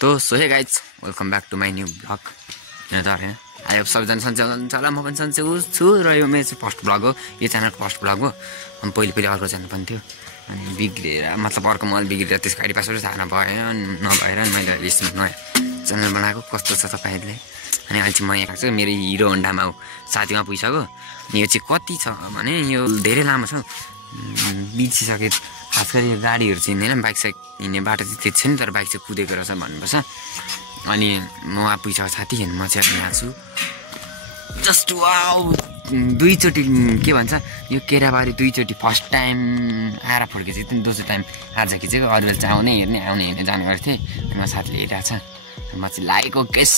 तो so hey guys welcome back to my new blog होइन त होइन आई होप सबैजना सन्चै हुनुहुन्छ होला। म पनि सन्चै छु र यो मेरो चाहिँ फर्स्ट ब्लग हो, यो च्यानलको फर्स्ट ब्लग हो। अनि पहिले अर्को च्यानल पनि थियो अनि बिग्रिएर मतलब अर्को मोबाइल बिग्रिएर त्यसको आइडी पासवर्ड थाहा नभएर मैले यसमा नयाँ च्यानल बनाएको। कस्तो छ तपाईँहरूले? अनि अहिले चाहिँ म यहाँ आएको छु मेरो हिरो होन्डामा हो, साथीमा पुगिसक्यो। यो चाहिँ कति छ भने यो धेरै लामो छ, बिर्सिसके। खास गरी यो गाडीहरू चाहिँ हिँड्दैन, बाइक साइक हिँड्ने बाटो चाहिँ त्यति छ नि, तर बाइक चाहिँ कुदेको रहेछ भन्नुपर्छ। अनि म पुगिसक्यो साथी, म चाहिँ यहाँ छु। जस्ट वाउ, दुईचोटि के भन्छ यो केराबारी दुईचोटि फर्स्ट टाइम आएर फुर्केको थिएँ, त्यहाँदेखि दोस्रो टाइम आज खिचेको। अरू बेला चाहिँ आउने हेर्ने जाने गरेको थिएँ। म साथीले हेरिरहेको छ, म चाहिँ लागेको केस।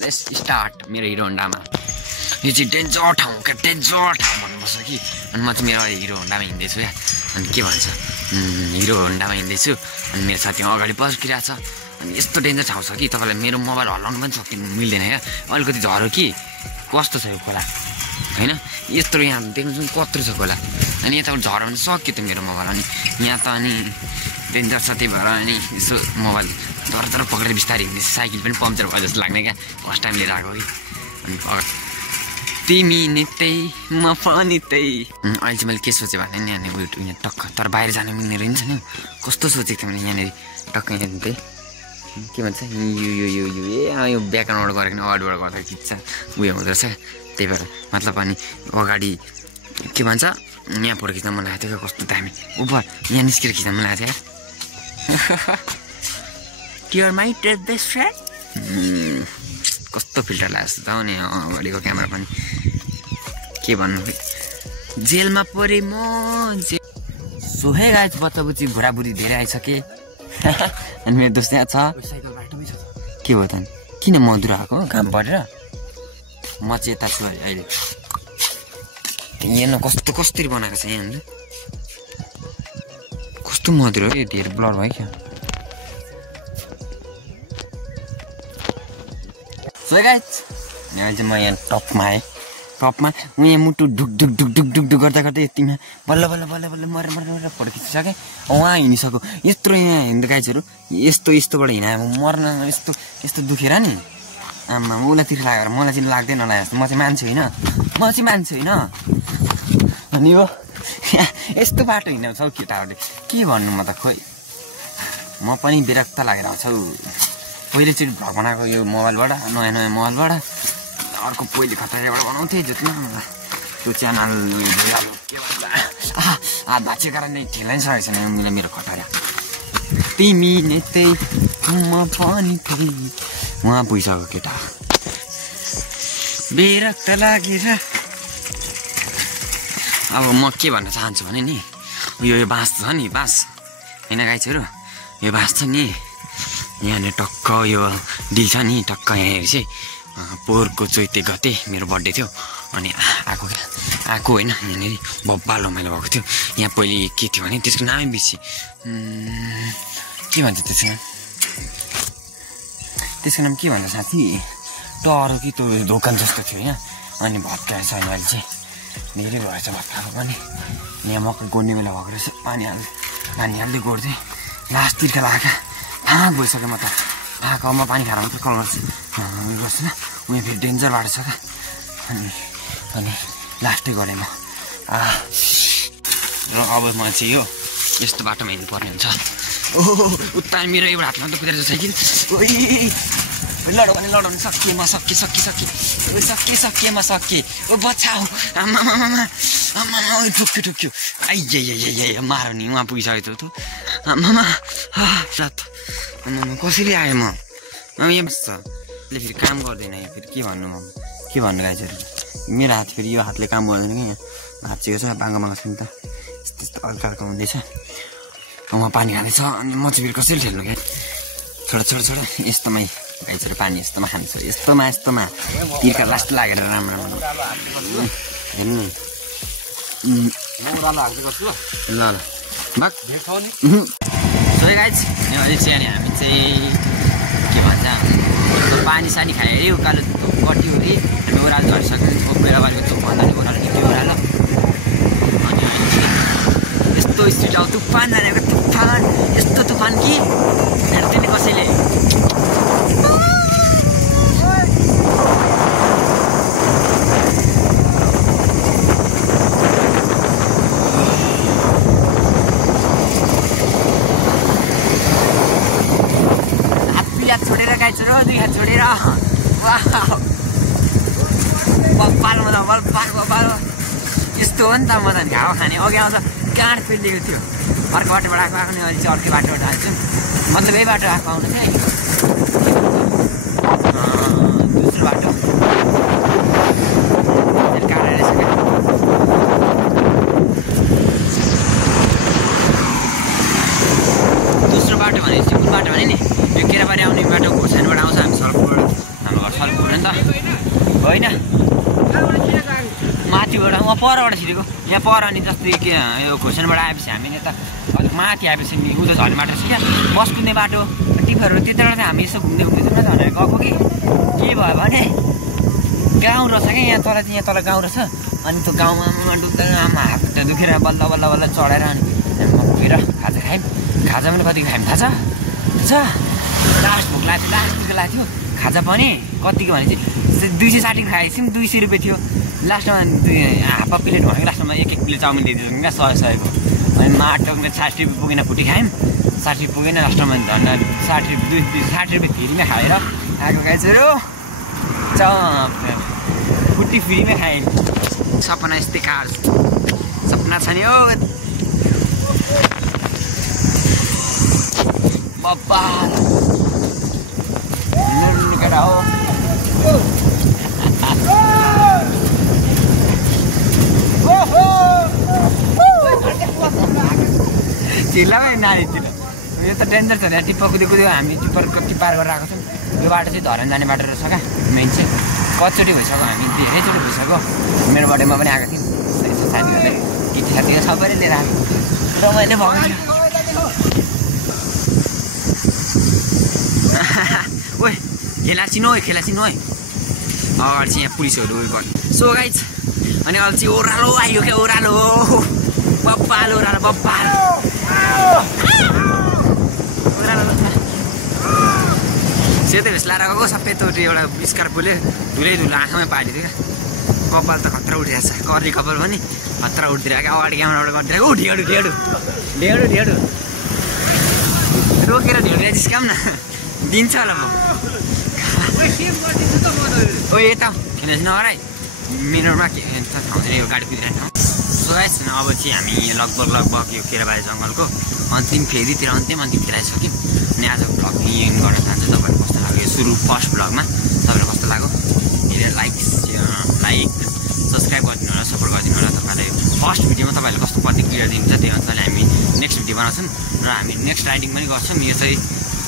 Let's start. मेरो हिरो होन्डामा यो चाहिँ डेन्जर ठाउँ, क्या डेन्जर ठाउँ भन्नुपर्छ कि। अनि म चाहिँ मेरो हिरो होन्डामा हिँड्दैछु या, अनि के भन्छ हिरो होन्डामा हिँड्दैछु। अनि मेरो साथी अगाडि पर्खिरहेको छ। अनि यस्तो डेन्जर ठाउँ छ कि तपाईँलाई मेरो मोबाइल हल्लाउनु पनि मिल्दैन क्या। अलिकति झरो कि कस्तो छ यो खोला होइन, यत्रो यहाँ देख्नु जुन कत्रो छ खोला। अनि यताबाट झरो भने सक्यो त मेरो मोबाइल। अनि यहाँ त अनि डेन्जर छ, त्यही भएर अनि यसो मोबाइल तर पक्रेर बिस्तारै हिँड्दैछ। साइकल पनि पम्चर भयो जस्तो लाग्ने क्या, फर्स्ट टाइम लिएर आएको कि। अनि तिमी नि त्यही म पनि त्यही। अहिले चाहिँ मैले के सोचेँ भने नि यहाँनिर उयो यहाँ टक्क तर बाहिर जानु मिल्ने रहेछ नि। कस्तो सोचेको थिएँ मैले यहाँनिर टक्क यहाँनिर त्यही के भन्छ यो ब्याकग्राउन्डबाट गरेको अगाडिबाट गर्दा खिच्छ उयो हुँदो रहेछ। त्यही भएर मतलब अनि अगाडि के भन्छ यहाँ फोटो खिच्न मन लागेको थियो क्या। कस्तो दामी उपर यहाँ निस्केर खिच्न मन लागेको थियो। माई बेस्ट फ्रेन्ड कस्तो फिल्टर लागेको जस्तो नि अगाडिको क्यामेरा पनि। के भन्नु, जेलमा परे म सोहे गाइज। बच्चा बुच्ची बुढाबुढी धेरै आइसके। अनि मेरो दोस्त यहाँ छ, के हो त किन मधुरो आएको काम परेर? म चाहिँ यता छु अहिले। यहाँ कस्तो कसरी बनाएको छ यहाँ, कस्तो मधुरो हो। यो धेरै ब्लर भयो क्या। सो गाइज यहाँ चाहिँ म यहाँ टपमा आएँ। टपमा म यहाँ मुटु ढुक ढुक ढुक ढुक ढुक ढुक गर्दा गर्दै यतिमा बल्ल बल्ल बल्ल बल्ल मरेर फोटो खिचिसकेँ। उहाँ हिँडिसक्यो यत्रो यहाँ हिँड्दा गाइजहरू यस्तोबाट हिँडायो मर्न यस्तो दुखेर नि। आमा उसलाई लागेर मलाई चाहिँ लाग्दैन होला जस्तो। म चाहिँ मान्छे होइन अनि यो यस्तो बाटो हिँड्नु छ हौ केटाहरूले, के भन्नु म त खोइ। म पनि विरक्त लागेर आउँछ हौ। पहिलोचोटि भ्लग बनाएको यो मोबाइलबाट, नयाँ मोबाइलबाट। अर्को पहिले खतराबाट बनाउँथेँ जुत्न त्यो च्यानल के भन्छ हात भाँचिएको कारण नै ठेला नै सकेको छैन मेरो खतरा। तिमी नै त्यही म पनि त्यही। उहाँ पुगिसक्यो केटा, विरक्त लागेर। अब म के भन्न चाहन्छु भने नि यो बाँस छ नि, बाँस होइन गाइजहरू, यो बाँस छ नि यहाँनिर टक्क यो डिल छ नि, टक्क यहाँ चाहिँ पोहोरको चैते गते मेरो बर्थडे थियो। अनि आएको होइन यहाँनिर बब्बालो रमाइलो भएको थियो। यहाँ पहिले के थियो भने त्यसको नामै बिर्सी के भन्छ त्यसको नाम के भन्छ साथी, टरो कि त्यो दोकान जस्तो थियो यहाँ। अनि भत्काएछ अहिले चाहिँ धेरै भएछ भत्काएको पनि। यहाँ मकै गोड्ने बेला भएको रहेछ, पानी हाल्दै गोड्दै लास्ट तिर्खा लगाएका फाँक भइसक्यो। म त फाँकमा पानी खाएर मात्रै कल गर्छु न, उयो फेरि डेन्जर बाटो छ क्या। अनि लास्टै गरेँ म। र अब म चाहिँ यो यस्तो बाटोमा हिँड्नु पर्ने हुन्छ। ओहो उता मेरो एउटा हातमा त कुदेर साइकल लडाउनु सकेँ म सकेँ ओ बचाऊ। आमा ठुक्यो आइया मारो नि। उहाँ पुगिसकेको थियो आमामा साथ कसरी आएँ म यहाँ बस्छ। यसले फेरि काम गर्दैन यहाँ, फेरि के भन्नु गाइजहरू। मेरो हात फेरि यो हातले काम गर्दैन कि यहाँ भाँचिएको छ, बाङ्गा छ नि त, यस्तो हल्का हुँदैछ। उहाँ पानी खाँदैछ अनि म चाहिँ फेरि कसरी खेल्नु क्या। छोडा यस्तोमै गाइजहरू पानी यस्तोमा खान्छ, यस्तोमा तिर्खा लास्ट लागेर राम्रो हेर्नु। ल भाग सो गाइज अहिले चाहिँ अनि हामी चाहिँ के भन्छ पानी सानी खाएर उकालो कट्यो अरे हामी ओह्रालो झरिसक्यो। बेलाबारीको चोक भन्दा नि ओह्रालो निक्ल्यो ओह्रालो। अनि यस्तो स्ट्रिट अब तुफान जानेको तुफान, यस्तो तुफान कि हेर्दैन कसैले। हात छोडेर गाइजहरु 2 हात छोडेर वाह बब्बाल म त बब्बाल यस्तो हो नि त म त घाउ खाने अघि आउँदा गाँड पिल्लेको थियो अर्को बाटोबाट आएको नि अहिले चाहिँ अर्कै बाटोबाट आएको छु मतलब यही बाटो आएको आउनु चाहिँ दोस्रो बाटो दोस्रो बाटो भनेपछि कुन बाटो भने नि यो केराबारी आउने बाटो खोर्सानीबाट आउँछ हामी सडकबाट हाम्रो घर सडक हो नि त होइन माथिबाट म परबाट छिरेको यहाँ पर अनि जस्तै यो खोर्सानीबाट आएपछि हामी यता अलिक माथि आएपछि नि उता झर्ने बाटो छ क्या बस कुद्ने बाटो टिफरहरू त्यताबाट चाहिँ हामी यसो घुम्दै घुम्दै भनेर गएको कि के भयो भने गाउँ रहेछ क्या यहाँ तल गाउँ रहेछ अनि त्यो गाउँमा डुब्दै आमा हात खुट्टा दुखेर बल्ल चढाएर अनि पुगेर खाजा खायौँ खाजा पनि कतिको खायौँ थाहा छ लास्ट भोक लाग्थ्यो लास्टको लाग्थ्यो खाजा पनि कतिको भने चाहिँ 260 खाएपछि पनि 200 रुपियाँ थियो लास्टमा हाफ प्लेट भनेको लास्टमा एक प्लेट चाउमिन दिइदिएको क्या 100 अनि माटोमा 60 रुपियाँ पुगेन फुटी खायौँ 60 पुगेन लास्टमा झन् 60 रुपियाँ फ्रीमै खाएर आएको गाइजहरु फुटी फ्रीमै खाएँ सपना यस्तै कार सपना छ नि हो बब्बा केटा हो चिल्लामै नानी चिल्ला यो त डेन्जर छ यहाँ टिप्पर कुद्यो हामी टिप्पर कति पार गरेर आएको छौँ यो बाटो चाहिँ धरान जाने बाटो रहेछ क्या मेन चाहिँ कतिचोटि भइसक्यो हामी धेरैचोटि भइसक्यो मेरो बर्थडेमा पनि आएको थियौँ साथीहरूले केटी साथीहरू सबैले लिएर आएको रमाइलो भएको थियो ओइ खेला चिनो है अगाडि चाहिँ यहाँ पुलिसहरू उयो गर्छ सो गाइज अनि अहिले चाहिँ ओह्रालो आयो क्या ओह्रालो बब्बाल सेतै भेस लाएर गएको सबै त्यो एउटा स्कर्पियोले धुलै आँखामै पालिदियो क्या कपाल त खतरा उठिरहेको छ कर्ली कपाल पनि खतरा उठिदिरहेको क्या अगाडि क्यामेराबाट गरिदिरहेको ढेडु रोकेर ढेडु जिस्काम न दिन्छ होला म ओ यता खेल्नुहोस् न हराइ मिनटमा के ठाउँदैन यो गाडी कुदिरहेको ठाउँ सो गाइस अब चाहिँ हामी लगभग यो केराबारी जङ्गलको अन्तिमतिर अन्तिमतिर आइसक्यौँ अनि आजको भ्लग यही गर्न चाहन्छु तपाईँहरू कस्तो लाग्यो सुरु फर्स्ट भ्लगमा तपाईँहरू कस्तो लाग्यो हेरेर लाइक सब्सक्राइब गरिदिनु होला सपोर्ट गरिदिनु होला तपाईँलाई फर्स्ट भिडियोमा तपाईँहरूले कस्तो प्रतिक्रिया दिनुहुन्छ त्यही अनुसारले हामी नेक्स्ट भिडियो बनाउँछौँ र हामी नेक्स्ट राइडिङ पनि गर्छौँ यो चाहिँ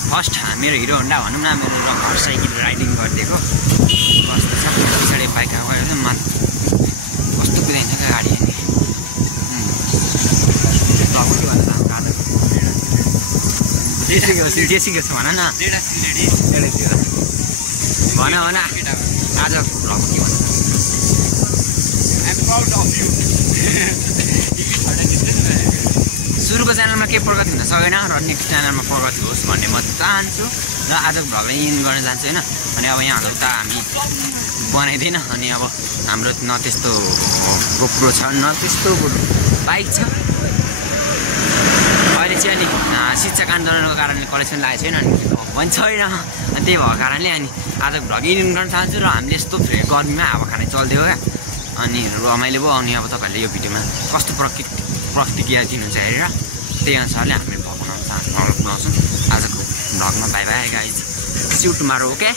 फर्स्ट मेरो हिरो होन्डा भनौँ न मेरो रक साइकल राइडिङ गरिदिएको कस्तो छ पछाडि बाइक गयो मन कस्तो कुदाइन्छ क्या गाडी जेसिको छ भन न भन आज भ्लग के सुरुको च्यानलमा केही प्रगति हुन सकेन र नेक्स्ट च्यानलमा प्रगति होस् भन्ने म चाहन्छु र आजको भ्लगलाई इन गर्न चाहन्छु होइन अनि अब यहाँ उता हामी बनाइदिएन अनि अब हाम्रो न त्यस्तो गोप्रो छ न त्यस्तो बाइक छ अहिले चाहिँ अलिक शिक्षक आन्दोलनको कारणले कलेक्सन लागेको छैन अनि पनि छैन अनि त्यही भएको कारणले अनि आजको भ्लग इन गर्न चाहन्छु र हामीले यस्तो गर्मीमा हावा खाने चल्दियो क्या अनि रमाइलो भयो अनि अब तपाईँहरूले यो भिडियोमा कस्तो प्रतिक्रिया दिनुहुन्छ हेरेर त्यही अनुसारले हामीले भ्लग बनाउँछौँ आजको भ्लगमा bye guys see you tomorrow okay